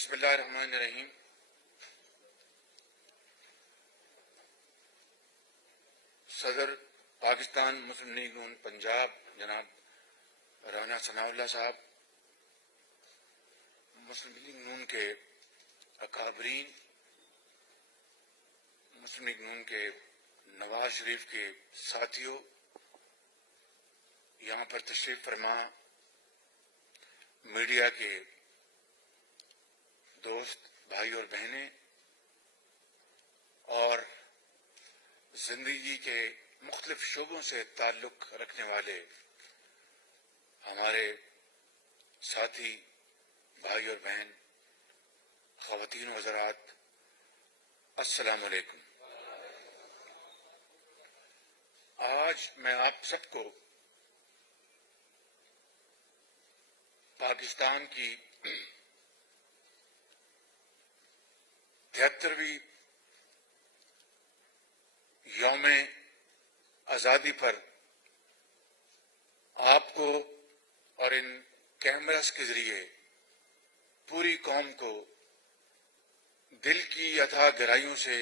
بسم اللہ الرحمن الرحیم۔ صدر پاکستان مسلم لیگ نون پنجاب جناب رانا ثناء اللہ صاحب، مسلم لیگ نون کے اکابرین، مسلم لیگ نون کے نواز شریف کے ساتھیوں، یہاں پر تشریف فرما میڈیا کے دوست بھائی اور بہنیں، اور زندگی کے مختلف شعبوں سے تعلق رکھنے والے ہمارے ساتھی بھائی اور بہن، خواتین و حضرات، السلام علیکم۔ آج میں آپ سب کو پاکستان کی 73ویں یوم آزادی پر آپ کو اور ان کیمراز کے ذریعے پوری قوم کو دل کی اتھاہ گہرائیوں سے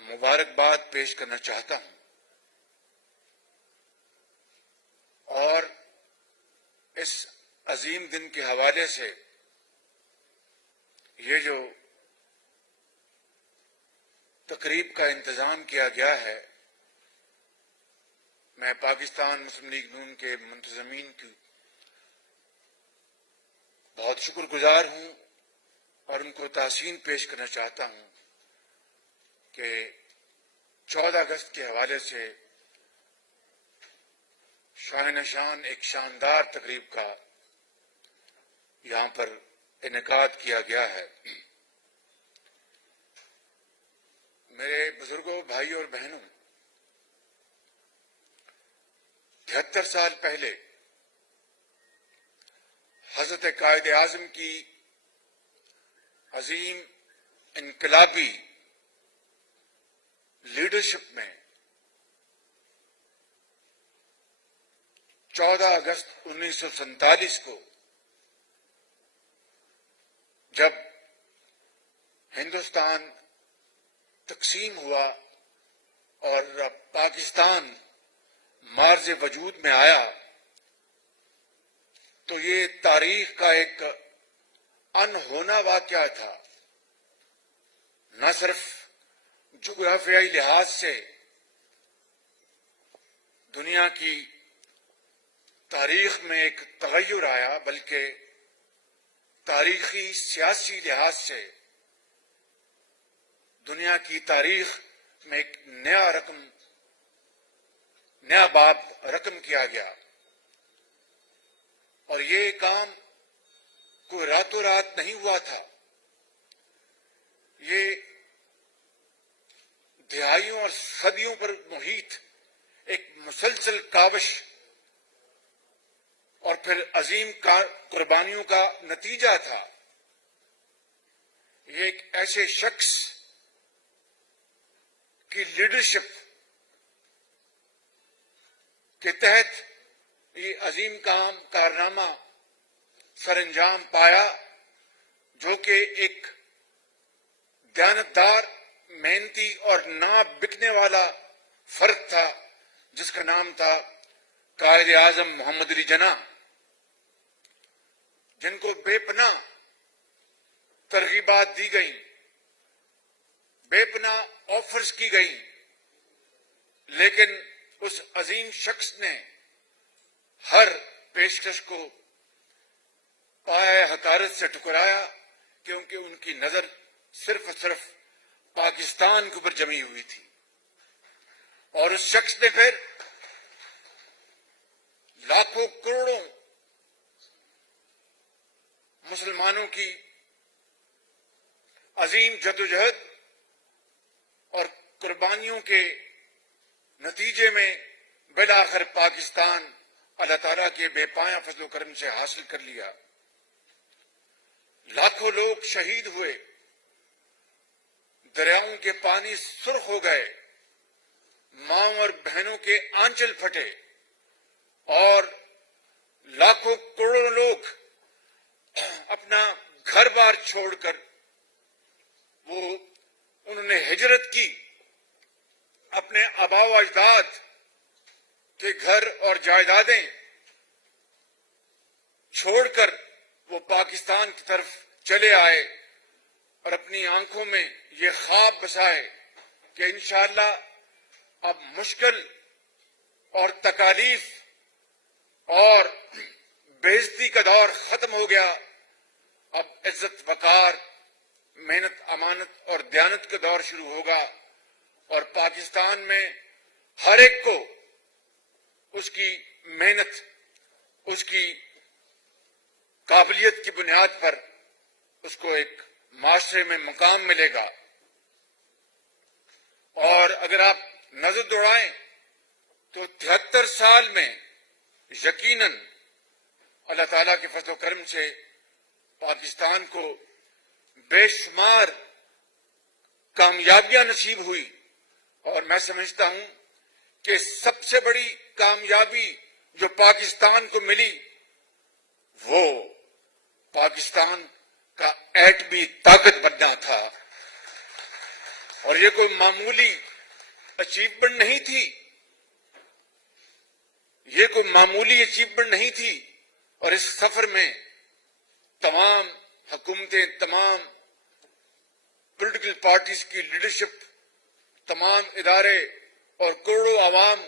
مبارکباد پیش کرنا چاہتا ہوں، اور اس عظیم دن کے حوالے سے یہ جو تقریب کا انتظام کیا گیا ہے، میں پاکستان مسلم لیگ نون کے منتظمین کی بہت شکر گزار ہوں اور ان کو تحسین پیش کرنا چاہتا ہوں کہ 14 اگست کے حوالے سے شان نشان ایک شاندار تقریب کا یہاں پر انعقاد کیا گیا ہے۔ میرے بزرگوں، بھائی اور بہنوں، 73 سال پہلے حضرت قائد اعظم کی عظیم انقلابی لیڈرشپ میں 14 اگست 1947 کو جب ہندوستان تقسیم ہوا اور پاکستان مارز وجود میں آیا، تو یہ تاریخ کا ایک انہونا واقعہ تھا، نہ صرف جغرافیائی لحاظ سے دنیا کی تاریخ میں ایک تغیر آیا، بلکہ تاریخی سیاسی لحاظ سے دنیا کی تاریخ میں ایک نیا باب رقم کیا گیا۔ اور یہ کام کوئی راتوں رات نہیں ہوا تھا، یہ دہائیوں اور صدیوں پر محیط ایک مسلسل کاوش اور پھر عظیم قربانیوں کا نتیجہ تھا۔ یہ ایک ایسے شخص کی لیڈرشپ کے تحت یہ عظیم کارنامہ سر انجام پایا، جو کہ ایک دیانتدار، محنتی اور نہ بکنے والا فرد تھا، جس کا نام تھا قائد اعظم محمد علی جناح، جن کو بے پناہ ترغیبات دی گئیں، بے پناہ آفرز کی گئی، لیکن اس عظیم شخص نے ہر پیشکش کو پایہ حقارت سے ٹکرایا، کیونکہ ان کی نظر صرف اور صرف پاکستان کے اوپر جمی ہوئی تھی۔ اور اس شخص نے پھر لاکھوں کروڑوں مسلمانوں کی عظیم جدوجہد اور قربانیوں کے نتیجے میں بالآخر پاکستان اللہ تعالیٰ کے بے پایہ فضل و کرم سے حاصل کر لیا۔ لاکھوں لوگ شہید ہوئے، دریاؤں کے پانی سرخ ہو گئے، ماؤں اور بہنوں کے آنچل پھٹے، اور لاکھوں کروڑوں لوگ اپنا گھر بار چھوڑ کر انہوں نے ہجرت کی، اپنے آباء و اجداد کے گھر اور جائیدادیں چھوڑ کر وہ پاکستان کی طرف چلے آئے اور اپنی آنکھوں میں یہ خواب بسائے کہ انشاءاللہ اب مشکل اور تکالیف اور بے عزتی کا دور ختم ہو گیا، اب عزت وقار، محنت، امانت اور دیانت کا دور شروع ہوگا، اور پاکستان میں ہر ایک کو اس کی محنت، اس کی قابلیت کی بنیاد پر اس کو ایک معاشرے میں مقام ملے گا۔ اور اگر آپ نظر دوڑائیں تو 73 سال میں یقیناً اللہ تعالیٰ کے فضل و کرم سے پاکستان کو بے شمار کامیابیاں نصیب ہوئی، اور میں سمجھتا ہوں کہ سب سے بڑی کامیابی جو پاکستان کو ملی وہ پاکستان کا ایٹمی طاقت بننا تھا، اور یہ کوئی معمولی اچیومنٹ نہیں تھی، یہ کوئی معمولی اچیومنٹ نہیں تھی، اور اس سفر میں تمام حکومتیں، تمام پولیٹیکل پارٹیز کی لیڈرشپ، تمام ادارے اور کروڑوں عوام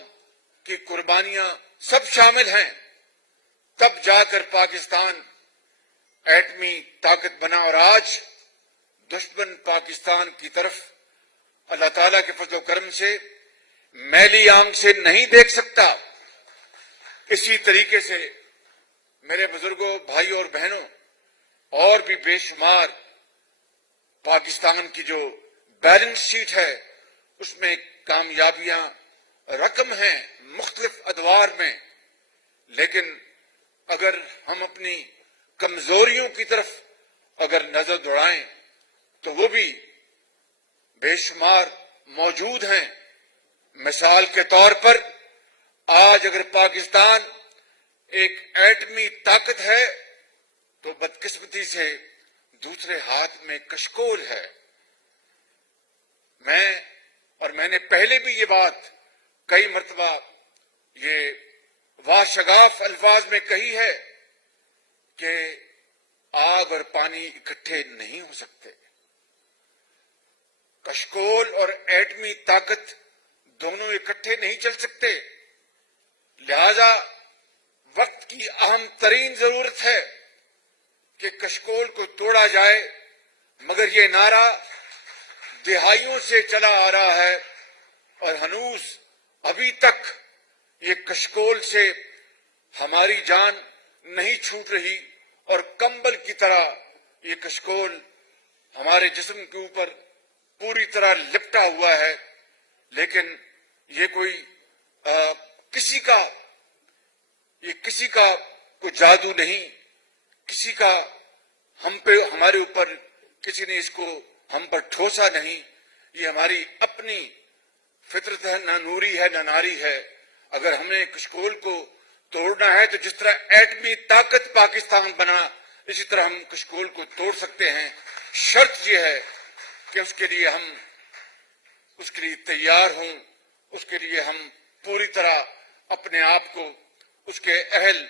کی قربانیاں سب شامل ہیں، تب جا کر پاکستان ایٹمی طاقت بنا، اور آج دشمن پاکستان کی طرف اللہ تعالیٰ کے فضل و کرم سے میلی آنکھ سے نہیں دیکھ سکتا۔ اسی طریقے سے میرے بزرگوں، بھائیوں اور بہنوں، اور بھی بے شمار پاکستان کی جو بیلنس شیٹ ہے اس میں کامیابیاں رقم ہیں مختلف ادوار میں، لیکن اگر ہم اپنی کمزوریوں کی طرف اگر نظر دوڑائیں تو وہ بھی بے شمار موجود ہیں۔ مثال کے طور پر آج اگر پاکستان ایک ایٹمی طاقت ہے تو بدقسمتی سے دوسرے ہاتھ میں کشکول ہے۔ میں نے پہلے بھی یہ بات کئی مرتبہ یہ واشگاف الفاظ میں کہی ہے کہ آگ اور پانی اکٹھے نہیں ہو سکتے، کشکول اور ایٹمی طاقت دونوں اکٹھے نہیں چل سکتے، لہذا وقت کی اہم ترین ضرورت ہے کہ کشکول کو توڑا جائے، مگر یہ نعرہ دہائیوں سے چلا آ رہا ہے اور ہنوز ابھی تک یہ کشکول سے ہماری جان نہیں چھوٹ رہی، اور کمبل کی طرح یہ کشکول ہمارے جسم کے اوپر پوری طرح لپٹا ہوا ہے، لیکن یہ کسی کا کوئی جادو نہیں، کسی کا ہمارے اوپر کسی نے اس کو ہم پر ٹھوسا نہیں، یہ ہماری اپنی فطرت ہے، نہ نوری ہے نہ ناری ہے۔ اگر ہمیں کشکول کو توڑنا ہے تو جس طرح ایٹمی طاقت پاکستان بنا، اسی طرح ہم کشکول کو توڑ سکتے ہیں۔ شرط یہ ہے کہ اس کے لیے تیار ہوں، اس کے لیے ہم پوری طرح اپنے آپ کو اس کے اہل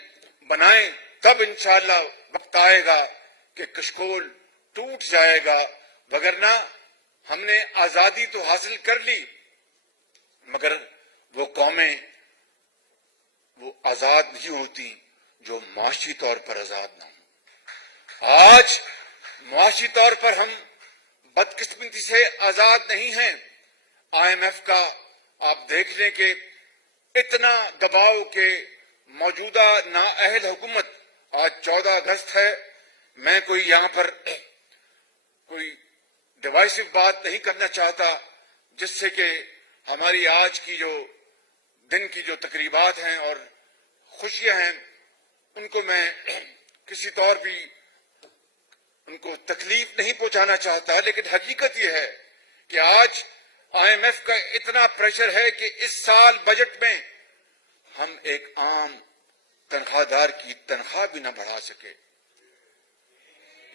بنائیں، تب انشاءاللہ وقت آئے گا کہ کشکول ٹوٹ جائے گا، وگرنہ ہم نے آزادی تو حاصل کر لی مگر وہ قومیں وہ آزاد نہیں ہوتی جو معاشی طور پر آزاد نہ ہوں۔ آج معاشی طور پر ہم بدقسمتی سے آزاد نہیں ہیں۔ IMF کا آپ دیکھ لیں کہ اتنا دباؤ کہ موجودہ نااہل حکومت، آج 14 اگست ہے، میں کوئی یہاں پر کوئی ڈیوائسو بات نہیں کرنا چاہتا جس سے کہ ہماری آج کی جو دن کی جو تقریبات ہیں اور خوشیاں ہیں ان کو میں کسی طور بھی ان کو تکلیف نہیں پہنچانا چاہتا، لیکن حقیقت یہ ہے کہ آج IMF کا اتنا پریشر ہے کہ اس سال بجٹ میں ہم ایک عام تنخواہ دار کی تنخواہ بھی نہ بڑھا سکے۔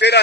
13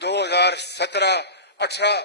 2017-18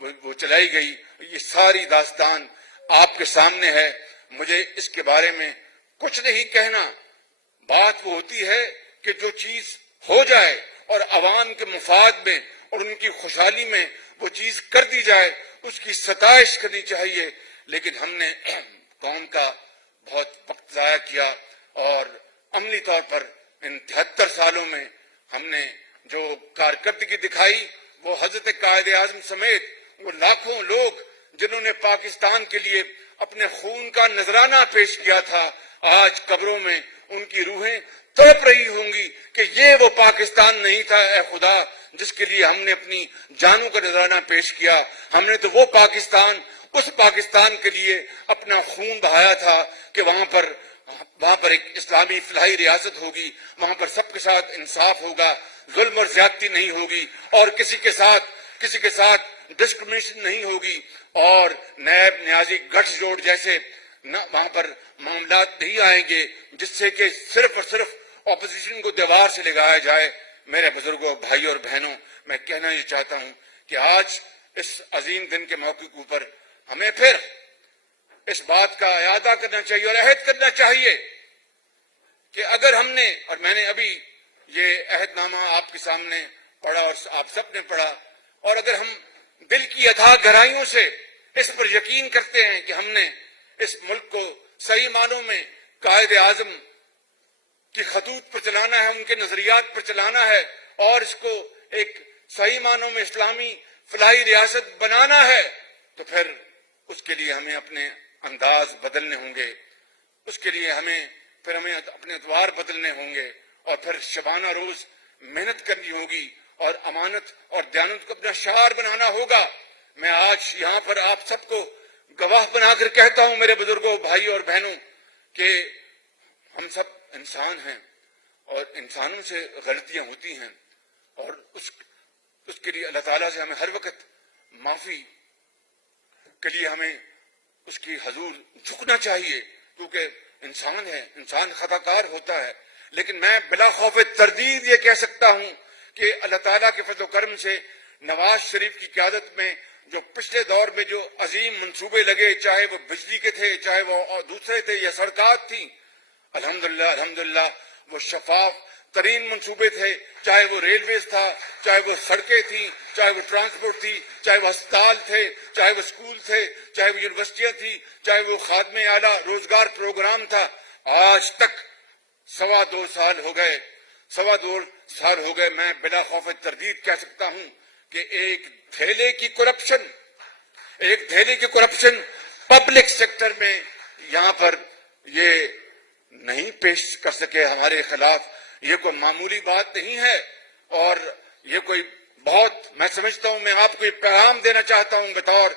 وہ چلائی گئی، یہ ساری داستان آپ کے سامنے ہے. مجھے اس کے بارے میں کچھ نہیں کہنا. بات وہ ہوتی ہے کہ جو چیز ہو جائے اور عوام کے مفاد میں اور ان کی خوشحالی میں وہ چیز کر دی جائے، اس کی ستائش کرنی چاہیے. لیکن ہم نے قوم کا بہت وقت ضائع کیا اور عملی طور پر ان 73 سالوں میں ہم نے جو کارکردگی دکھائی وہ حضرت قائد اعظم سمیت وہ لاکھوں لوگ جنہوں نے پاکستان کے لیے اپنے خون کا نذرانہ پیش کیا تھا، آج قبروں میں ان کی روحیں تڑپ رہی ہوں گی کہ یہ وہ پاکستان نہیں تھا اے خدا جس کے لیے ہم نے اپنی جانوں کا نذرانہ پیش کیا. ہم نے تو وہ پاکستان، اس پاکستان کے لیے اپنا خون بہایا تھا کہ وہاں پر ایک اسلامی فلاحی ریاست ہوگی، وہاں پر سب کے ساتھ انصاف ہوگا، ظلم اور زیادتی نہیں ہوگی اور کسی کے ساتھ ڈسکرمنیشن نہیں ہوگی اور نیب نیازی گٹھ جوڑ جیسے وہاں پر معاملات نہیں آئیں گے جس سے کہ صرف اور صرف اپوزیشن کو دیوار سے لگایا جائے. میرے بزرگوں، بھائی اور بہنوں، میں کہنا یہ چاہتا ہوں کہ آج اس عظیم دن کے موقع کے اوپر ہمیں پھر اس بات کا اعادہ کرنا چاہیے اور عہد کرنا چاہیے کہ اگر ہم نے، اور میں نے ابھی یہ عہد نامہ آپ کے سامنے پڑھا اور آپ سب نے پڑھا، اور اگر ہم دل کی اتھاہ گہرائیوں سے اس پر یقین کرتے ہیں کہ ہم نے اس ملک کو صحیح معنوں میں قائد اعظم کی خطوط پر چلانا ہے، ان کے نظریات پر چلانا ہے اور اس کو ایک صحیح معنوں میں اسلامی فلاحی ریاست بنانا ہے، تو پھر اس کے لیے ہمیں اپنے انداز بدلنے ہوں گے، اس کے لیے ہمیں اپنے ادوار بدلنے ہوں گے اور پھر شبانہ روز محنت کرنی ہوگی اور امانت اور دیانت کو اپنا شعار بنانا ہوگا. میں آج یہاں پر آپ سب کو گواہ بنا کر کہتا ہوں میرے بزرگوں، بھائی اور بہنوں، کہ ہم سب انسان ہیں اور انسانوں سے غلطیاں ہوتی ہیں اور اس کے لیے اللہ تعالیٰ سے ہمیں ہر وقت معافی کے لیے ہمیں اس کی حضور جھکنا چاہیے، کیونکہ انسان ہے، انسان خطا کار ہوتا ہے. لیکن میں بلا خوف تردید یہ کہہ سکتا ہوں کہ اللہ تعالیٰ کے فضل و کرم سے نواز شریف کی قیادت میں جو پچھلے دور میں جو عظیم منصوبے لگے، چاہے وہ بجلی کے تھے، چاہے وہ دوسرے تھے یا سڑکات تھیں، الحمدللہ وہ شفاف ترین منصوبے تھے، چاہے وہ ریلویز تھا، چاہے وہ سڑکیں تھیں، چاہے وہ ٹرانسپورٹ تھی، چاہے وہ اسپتال تھے، چاہے وہ اسکول تھے، چاہے وہ یونیورسٹیاں تھیں، چاہے وہ خادم اعلیٰ روزگار پروگرام تھا. آج تک 2.25 سال ہو گئے. میں بلا خوف تردید کہہ سکتا ہوں کہ ایک دھیلے کی کرپشن پبلک سیکٹر میں یہاں پر یہ نہیں پیش کر سکے ہمارے خلاف. یہ کوئی معمولی بات نہیں ہے اور یہ کوئی بہت، میں سمجھتا ہوں، میں آپ کو یہ پیغام دینا چاہتا ہوں بطور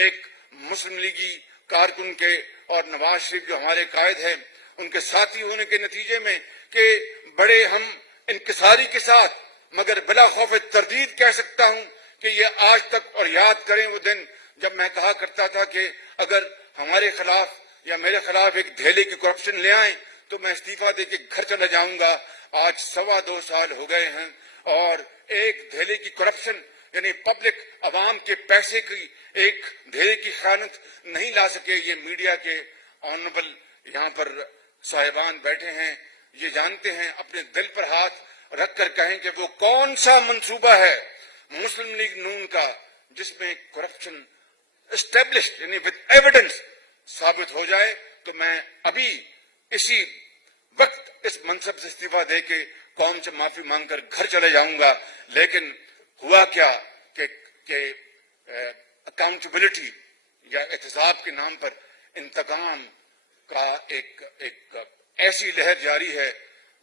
ایک مسلم لیگی کارکن کے اور نواز شریف جو ہمارے قائد ہیں ان کے ساتھی ہونے کے نتیجے میں کہ بڑے ہم انکساری کے ساتھ مگر بلا خوف تردید کہہ سکتا ہوں کہ یہ آج تک، اور یاد کریں وہ دن جب میں کہا کرتا تھا کہ اگر ہمارے خلاف یا میرے خلاف ایک دھیلے کی کرپشن لے آئیں تو میں استعفیٰ دے کے گھر چلا جاؤں گا. آج 2.25 سال ہو گئے ہیں اور ایک دھیلے کی کرپشن یعنی پبلک عوام کے پیسے کی ایک دھیلے کی خیانت نہیں لا سکے. یہ میڈیا کے آنریبل یہاں پر صاحبان بیٹھے ہیں، یہ جانتے ہیں، اپنے دل پر ہاتھ رکھ کر کہیں کہ وہ کون سا منصوبہ ہے مسلم لیگ نون کا جس میں کرپشن اسٹیبلشڈ یعنی ود ایویڈنس ثابت ہو جائے. تو میں ابھی اسی وقت اس منصب سے استعفیٰ دے کے قوم سے معافی مانگ کر گھر چلے جاؤں گا. لیکن ہوا کیا کہ اکاؤنٹیبلٹی یا احتساب کے نام پر انتقام کا ایک ایسی لہر جاری ہے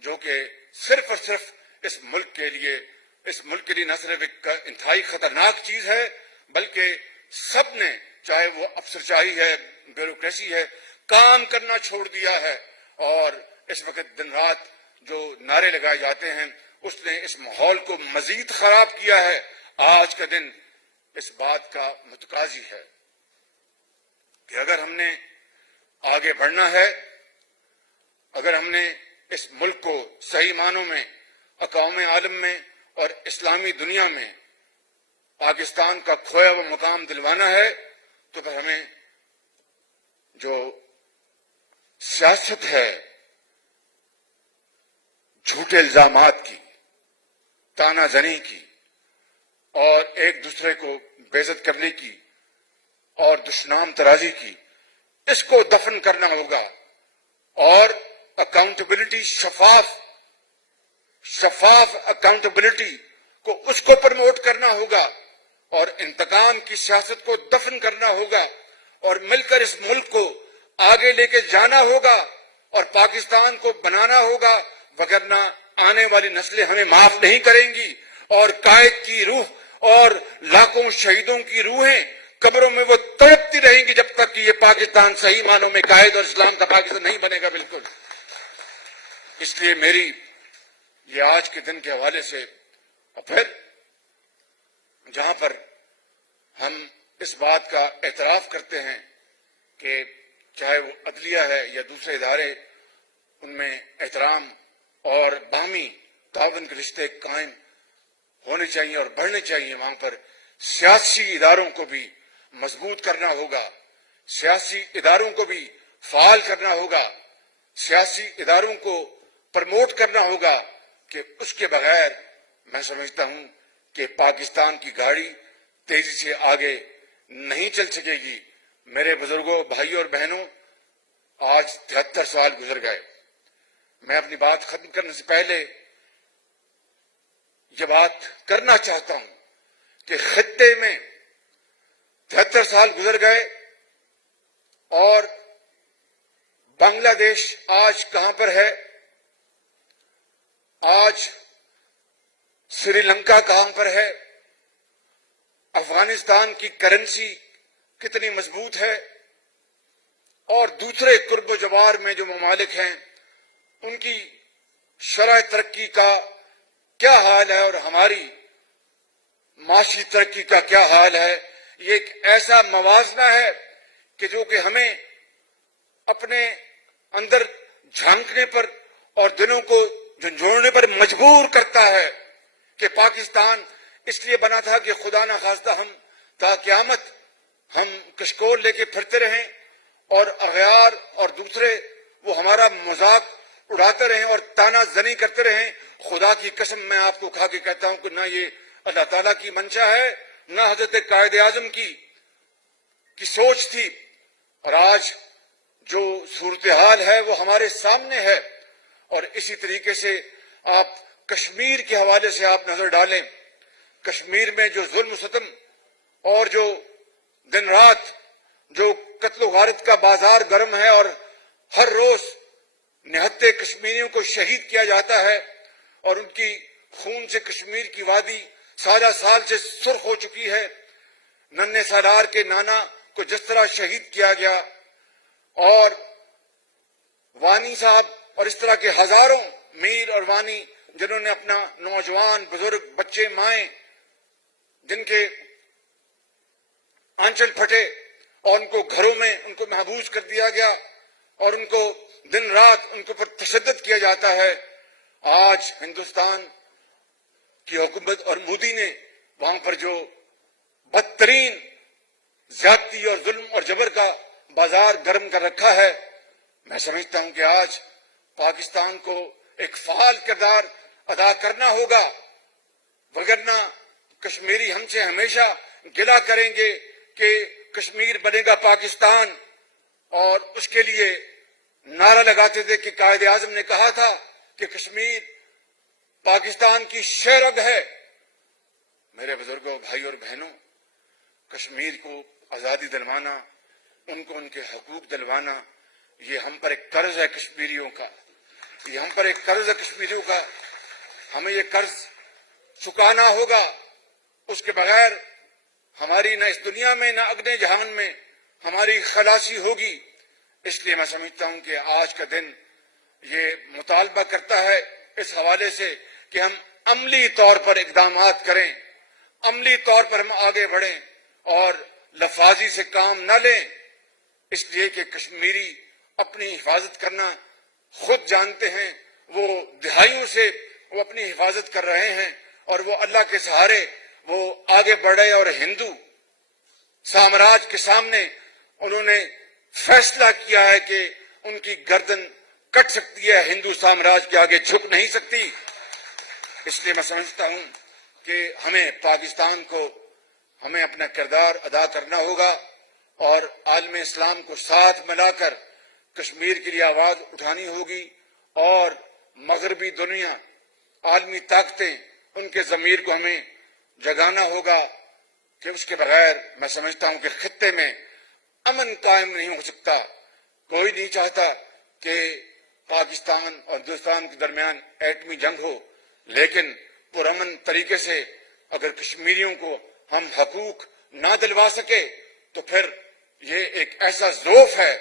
جو کہ صرف اور صرف اس ملک کے لیے نہ صرف ایک انتہائی خطرناک چیز ہے بلکہ سب نے، چاہے وہ افسرشاہی ہے، بیوروکریسی ہے، کام کرنا چھوڑ دیا ہے. اور اس وقت دن رات جو نعرے لگائے جاتے ہیں اس نے اس ماحول کو مزید خراب کیا ہے. آج کا دن اس بات کا متقاضی ہے کہ اگر ہم نے آگے بڑھنا ہے، اگر ہم نے اس ملک کو صحیح معنوں میں اقوام عالم میں اور اسلامی دنیا میں پاکستان کا کھویا ہوا مقام دلوانا ہے تو پھر ہمیں جو سیاست ہے جھوٹے الزامات کی، تانا زنی کی اور ایک دوسرے کو بے عزت کرنے کی اور دشنام ترازی کی، اس کو دفن کرنا ہوگا اور اکاؤنٹیبلٹی، شفاف اکاؤنٹیبلٹی کو اس کو پروموٹ کرنا ہوگا اور انتقام کی سیاست کو دفن کرنا ہوگا اور مل کر اس ملک کو آگے لے کے جانا ہوگا اور پاکستان کو بنانا ہوگا، وگرنہ آنے والی نسلیں ہمیں معاف نہیں کریں گی اور قائد کی روح اور لاکھوں شہیدوں کی روحیں قبروں میں وہ تڑپتی رہیں گی جب تک کہ یہ پاکستان صحیح معنوں میں قائد اور اسلام کا پاکستان نہیں بنے گا بالکل۔ اس لیے میری یہ آج کے دن کے حوالے سے اور پھر جہاں پر ہم اس بات کا اعتراف کرتے ہیں کہ چاہے وہ عدلیہ ہے یا دوسرے ادارے، ان میں احترام اور باہمی تعاون کے رشتے قائم ہونے چاہیے اور بڑھنے چاہیے، وہاں پر سیاسی اداروں کو بھی مضبوط کرنا ہوگا، سیاسی اداروں کو بھی فعال کرنا ہوگا، سیاسی اداروں کو پروموٹ کرنا ہوگا کہ اس کے بغیر میں سمجھتا ہوں کہ پاکستان کی گاڑی تیزی سے آگے نہیں چل سکے گی۔ میرے بزرگوں، بھائیوں اور بہنوں، آج 73 سال گزر گئے۔ میں اپنی بات ختم کرنے سے پہلے یہ بات کرنا چاہتا ہوں کہ خطے میں 73 سال گزر گئے اور بنگلہ دیش آج کہاں پر ہے، آج سری لنکا کہاں پر ہے، افغانستان کی کرنسی کتنی مضبوط ہے اور دوسرے قرب و جوار میں جو ممالک ہیں ان کی شرح ترقی کا کیا حال ہے اور ہماری معاشی ترقی کا کیا حال ہے۔ یہ ایک ایسا موازنہ ہے کہ جو کہ ہمیں اپنے اندر جھانکنے پر اور دلوں کو جھنجھوڑنے پر مجبور کرتا ہے کہ پاکستان اس لیے بنا تھا کہ خدا نہ خواستہ ہم تا قیامت ہم کشکول لے کے پھرتے رہیں اور اغیار اور دوسرے وہ ہمارا مذاق اڑاتے رہیں اور تانا زنی کرتے رہیں۔ خدا کی قسم میں آپ کو کھا کے کہتا ہوں کہ نہ یہ اللہ تعالیٰ کی منشا ہے، نہ حضرت قائد اعظم کی سوچ تھی، اور آج جو صورتحال ہے وہ ہمارے سامنے ہے۔ اور اسی طریقے سے آپ کشمیر کے حوالے سے آپ نظر ڈالیں، کشمیر میں جو ظلم و ستم اور جو دن رات جو قتل و غارت کا بازار گرم ہے اور ہر روز نہتے کشمیریوں کو شہید کیا جاتا ہے اور ان کی خون سے کشمیر کی وادی سالہ سال سے سرخ ہو چکی ہے، ننھے سالار کے نانا کو جس طرح شہید کیا گیا اور وانی صاحب اور اس طرح کے ہزاروں میر اور وانی جنہوں نے اپنا نوجوان، بزرگ، بچے، مائیں جن کے آنچل پھٹے اور ان کو گھروں میں ان کو محبوس کر دیا گیا اور ان کو دن رات ان کے اوپر تشدد کیا جاتا ہے۔ آج ہندوستان کی حکومت اور مودی نے وہاں پر جو بدترین زیادتی اور ظلم اور جبر کا بازار گرم کر رکھا ہے، میں سمجھتا ہوں کہ آج پاکستان کو ایک فعال کردار ادا کرنا ہوگا، وگرنہ کشمیری ہم سے ہمیشہ گلہ کریں گے کہ کشمیر بنے گا پاکستان، اور اس کے لیے نعرہ لگاتے تھے کہ قائد اعظم نے کہا تھا کہ کشمیر پاکستان کی شہرگ ہے۔ میرے بزرگوں، بھائی اور بہنوں، کشمیر کو آزادی دلوانا، ان کو ان کے حقوق دلوانا، یہ ہم پر ایک قرض ہے کشمیریوں کا، یہ ہم پر ایک قرض ہے کشمیریوں کا، ہمیں یہ قرض چکانا ہوگا۔ اس کے بغیر ہماری نہ اس دنیا میں نہ اگلے جہان میں ہماری خلاصی ہوگی۔ اس لیے میں سمجھتا ہوں کہ آج کا دن یہ مطالبہ کرتا ہے اس حوالے سے کہ ہم عملی طور پر اقدامات کریں، عملی طور پر ہم آگے بڑھیں اور لفاظی سے کام نہ لیں، اس لیے کہ کشمیری اپنی حفاظت کرنا خود جانتے ہیں، وہ دہائیوں سے وہ اپنی حفاظت کر رہے ہیں اور وہ اللہ کے سہارے وہ آگے بڑھے اور ہندو سامراج کے سامنے انہوں نے فیصلہ کیا ہے کہ ان کی گردن کٹ سکتی ہے، ہندو سامراج کے آگے جھک نہیں سکتی۔ اس لیے میں سمجھتا ہوں کہ ہمیں پاکستان کو ہمیں اپنا کردار ادا کرنا ہوگا اور عالم اسلام کو ساتھ ملا کر کشمیر کے لیے آواز اٹھانی ہوگی، اور مغربی دنیا، عالمی طاقتیں، ان کے ضمیر کو ہمیں جگانا ہوگا کہ اس کے بغیر میں سمجھتا ہوں کہ خطے میں امن قائم نہیں ہو سکتا۔ کوئی نہیں چاہتا کہ پاکستان اور ہندوستان کے درمیان ایٹمی جنگ ہو، لیکن پرامن طریقے سے اگر کشمیریوں کو ہم حقوق نہ دلوا سکے تو پھر یہ ایک ایسا ذوف ہے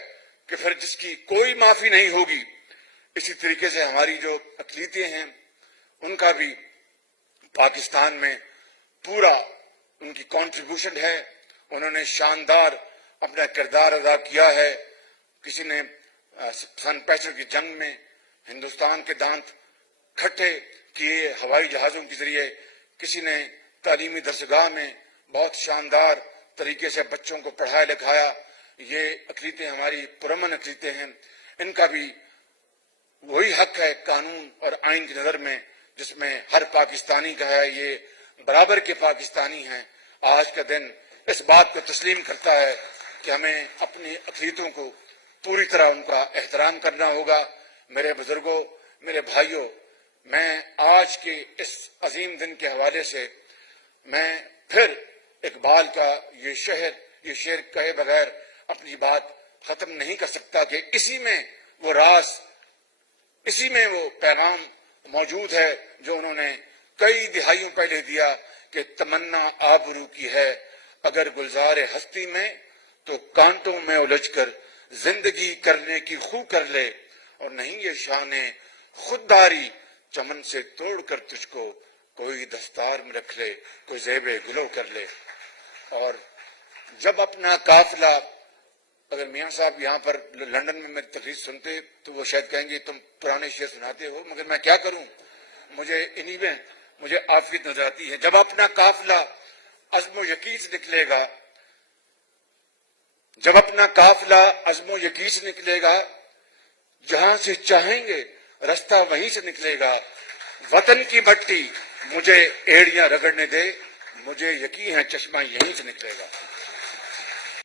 کہ پھر جس کی کوئی معافی نہیں ہوگی۔ اسی طریقے سے ہماری جو اقلیتیں ہیں ان کا بھی پاکستان میں پورا ان کی کنٹریبیوشن ہے، انہوں نے شاندار اپنا کردار ادا کیا ہے۔ کسی نے سن 65 کی جنگ میں ہندوستان کے دانت کھٹے کیے ہوائی جہازوں کے ذریعے، کسی نے تعلیمی درسگاہ میں بہت شاندار طریقے سے بچوں کو پڑھایا لکھایا۔ یہ اقلیتیں ہماری پرامن اقلیتیں ہیں، ان کا بھی وہی حق ہے قانون اور آئین کی نظر میں جس میں ہر پاکستانی کا ہے، یہ برابر کے پاکستانی ہیں۔ آج کا دن اس بات کو تسلیم کرتا ہے کہ ہمیں اپنی اقلیتوں کو پوری طرح ان کا احترام کرنا ہوگا۔ میرے بزرگوں، میرے بھائیوں، میں آج کے اس عظیم دن کے حوالے سے میں پھر اقبال کا یہ شعر کہے بغیر اپنی بات ختم نہیں کر سکتا کہ اسی میں وہ راز، اسی میں وہ پیغام موجود ہے جو انہوں نے کئی دہائیوں پہلے دیا کہ تمنا آبرو کی ہے اگر گلزار ہستی میں تو کانٹوں میں الجھ کر زندگی کرنے کی خو کر لے، اور نہیں یہ شان خودداری چمن سے توڑ کر تجھ کو کوئی دستار میں رکھ لے، کوئی زیب گلو کر لے۔ اور جب اپنا قافلہ، اگر میاں صاحب یہاں پر لندن میں میری تقریر سنتے تو وہ شاید کہیں گے تم پرانے شعر سناتے ہو، مگر میں کیا کروں، مجھے انہی میں مجھے عافیت نظر آتی ہے۔ جب اپنا قافلہ عزم و یقین سے نکلے گا، جب اپنا قافلہ عزم و یقین سے نکلے گا، جہاں سے چاہیں گے رستہ وہیں سے نکلے گا، وطن کی مٹی مجھے ایڑیاں رگڑنے دے، مجھے یقین ہے چشمہ یہیں سے نکلے گا۔